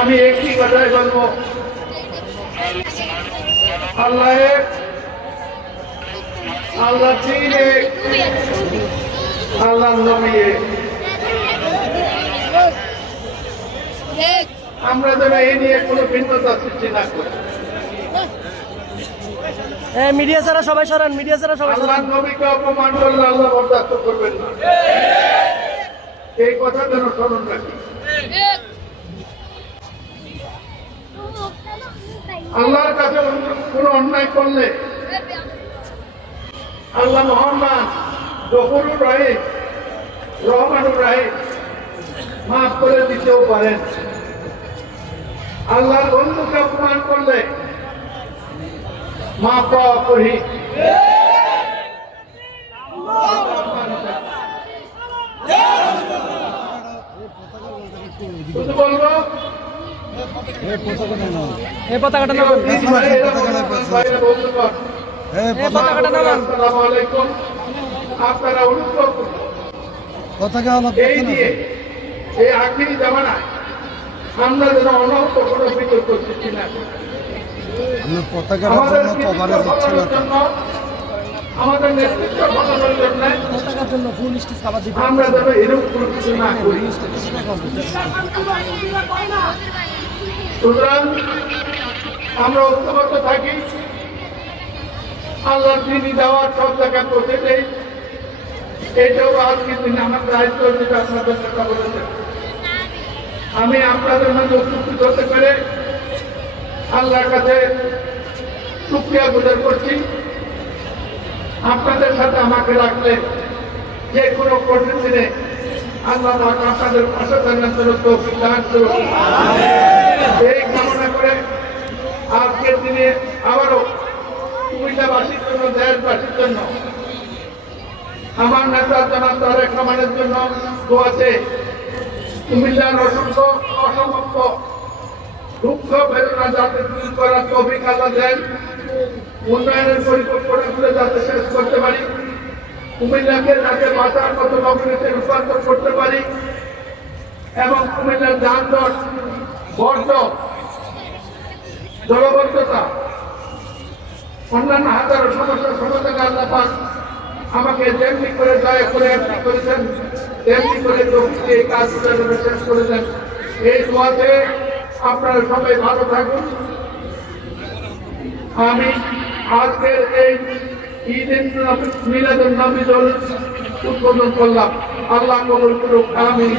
আমি একটি কথাই বলবো, আল্লাহ চিনে, আল্লাহ নমিয়ে আমরা যেন এই নিয়ে কোনো ভিন্নতা সৃষ্টি না করি। মিডিয়া ছাড়া সবাই সরান, মিডিয়া ছাড়া সবাই আল্লাহ নবীকে অপমান করলে আল্লাহ বরদাস্ত করবেন না, এই কথা যেন স্মরণ রাখি। আল্লাহর কাছে কোনো অন্যায় করলে আল্লাহ মহান গফুরুর রহিম, রহমানুর রহিম মাফ করে দিতেও পারেন। আল্লাহর বন্ধুকে অপমান করলে মাফ পাওয়া করি। শুধু বলবো পতাকাটা আপনারা অনুভব এই দিয়ে এই আখিরি জামানায় আমরা যেন অনন্ত কোনো বিতর্ক সৃষ্টি না করি। আমাদের নেতৃত্ব বানানোর জন্য আমরা যেন এরকম কোনো কিছু না করি। সুতরাং আমরা ঐক্যবদ্ধ থাকি, আল্লাহ তিনি দেওয়ার সব জায়গায় পৌঁছে দেয়। এইটাও আজকে তিনি আমার দায়িত্ব যেটা আপনাদের কথা বলেছেন, আমি আপনাদের মধ্যে উপস্থিত হতে পেরে আল্লাহর কাছে শুকরিয়া গুজার করছি। আপনাদের সাথে আমাকে রাখলে যে কোনো কঠিন দিনে আল্লাহ আপনাদের পাশে থাকার জন্য তৌফিক দান করুন, এই কামনা করে আজকের দিনে আবারও কুমিল্লাবাসীর জন্য, দেশবাসীর জন্য, আমার নেতা জনাব তারেক রহমানের জন্য দোয়াতে কুমিল্লার অসংখ্য অসমাপ্ত দুঃখ বেদনা যাতে দূর করার তৌফিক আল্লাহ দেন, উন্নয়নের পরিকল্পনাগুলো যাতে শেষ করতে পারি, কুমিল্লাকে যাতে বাঁচার মতো নগরীতে রূপান্তর করতে পারি এবং কুমিল্লার যানজট, বর্জ্য, জলবদ্ধতা, অন্যান্য হাজারো সমস্যার সমাধানে আল্লাহ পাক আমাকে যেমনি করে দয়া করে এমনি করেছেন, তেমনি করে তৌফিক এই কাজগুলো শেষ করেছেন। এই দোয়াতে আপনারা সবাই ভালো থাকুন। আমি আজকের এই ঈদের মিলাদুন নবী উদ্বোধন করলাম। আল্লাহ কবুল করুক। আমিন।